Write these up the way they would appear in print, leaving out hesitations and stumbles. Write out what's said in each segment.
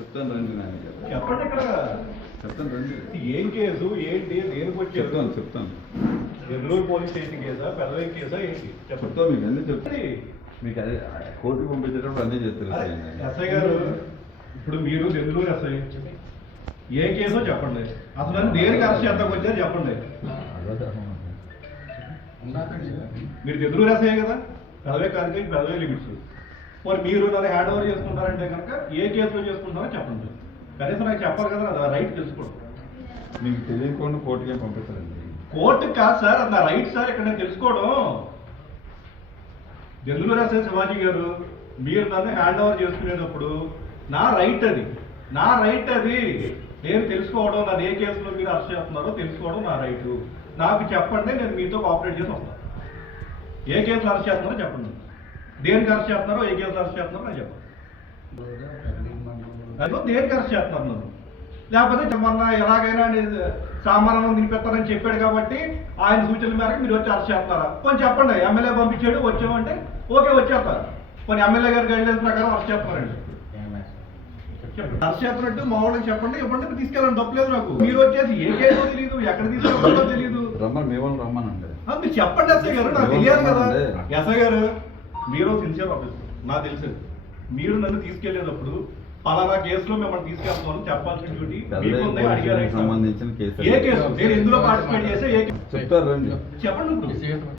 చెప్తాను రండి నాన్న చెప్పండి ఇక్కడ చెప్తాను రండి ఏం కేసు ఏంటి దేనికి వచ్చారు చెప్తాను నెల్లూరు పోలీస్ స్టేషన్ కేసా పెదవై కేసా ఏంటి చెప్తాను మీకు అన్నీ చెప్తాను చెప్పండి మీకు అదే కోర్టుకు పంపించేటప్పుడు అన్నీ చెప్తారు ఎస్ఐ గారు ఇప్పుడు మీరు నెల్లూరు ఎస్ఐ ఏ కేసో చెప్పండి అసలు నన్ను దేనికి అరెస్ట్ చేద్దాం వచ్చారు చెప్పండి మీరు నెల్లూరు ఎస్ఐ కదా పెదవై కానీ పెదవై లిమిట్స్ మరి మీరు నన్ను హ్యాండ్ ఓవర్ చేసుకుంటారంటే కనుక ఏ కేసులో చేసుకుంటారో చెప్పండి కనీసం నాకు చెప్పాలి కదా అది రైట్ తెలుసుకోండి మీకు తెలియకుండా కోర్టుకే పంపిస్తారండి కోర్టుకి కాదు సార్ అది నా రైట్ సార్ ఇక్కడ నేను తెలుసుకోవడం నెల్లూరు ఎస్ఐ శివాజీ గారు మీరు నన్ను హ్యాండ్ ఓవర్ చేసుకునేటప్పుడు నా రైట్ అది నేను తెలుసుకోవడం నన్ను ఏ కేసులో మీరు అరెస్ట్ చేస్తున్నారో తెలుసుకోవడం నా రైట్ నాకు చెప్పండి నేను మీతో కోఆపరేట్ చేసి వస్తాను ఏ కేసులో అరెస్ట్ చేస్తున్నారో చెప్పండి దేనికి అరెస్ట్ చేస్తున్నారో ఏ కేసులో అరెస్ట్ చేస్తున్నారో నాకు చెప్పండి అదో దేనికి అరెస్ట్ చేస్తున్నారు నన్ను లేకపోతే మొన్న ఎలాగైనా సామాన్యం తినిపెత్తారని చెప్పాడు కాబట్టి ఆయన సూచనల మేరకు మీరు వచ్చి అరెస్ట్ చేస్తారా కొంచెం చెప్పండి ఎమ్మెల్యే పంపించాడు వచ్చామంటే ఓకే వచ్చేస్తారు కొన్ని ఎమ్మెల్యే గారి గైడ్లైన్స్ ప్రకారం అరెస్ట్ చేస్తారండి అరెస్ట్ చేస్తున్నట్టు మా వాళ్ళకి చెప్పండి ఇవ్వండి తీసుకెళ్ళండి తప్పలేదు నాకు మీరు వచ్చేసి ఏ కేసో తెలియదు ఎక్కడ తీసుకెళ్ళాలో తెలియదు రమ్మనండి మీరు చెప్పండి ఎస్ఐ గారు నాకు తెలియాలి కదా ఎస్ఐ గారు మీరు సిన్సియర్ ఆఫీసర్ నాకు తెలిసేది మీరు నన్ను తీసుకెళ్లేటప్పుడు పలానా కేసులో మిమ్మల్ని తీసుకెళ్తామని చెప్పాల్సిన డ్యూటీ సంబంధించిన కేసు ఏ కేసు నేను ఎందులో పార్టిసిపేట్ చేసే ఏ కేసు చెప్తారు రండి చెప్పండి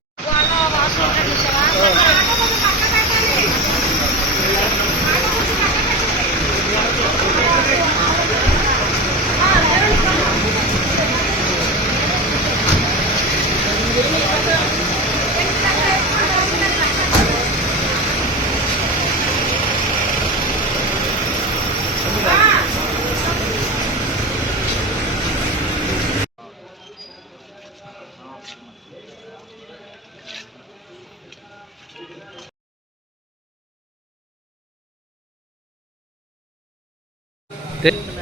Thế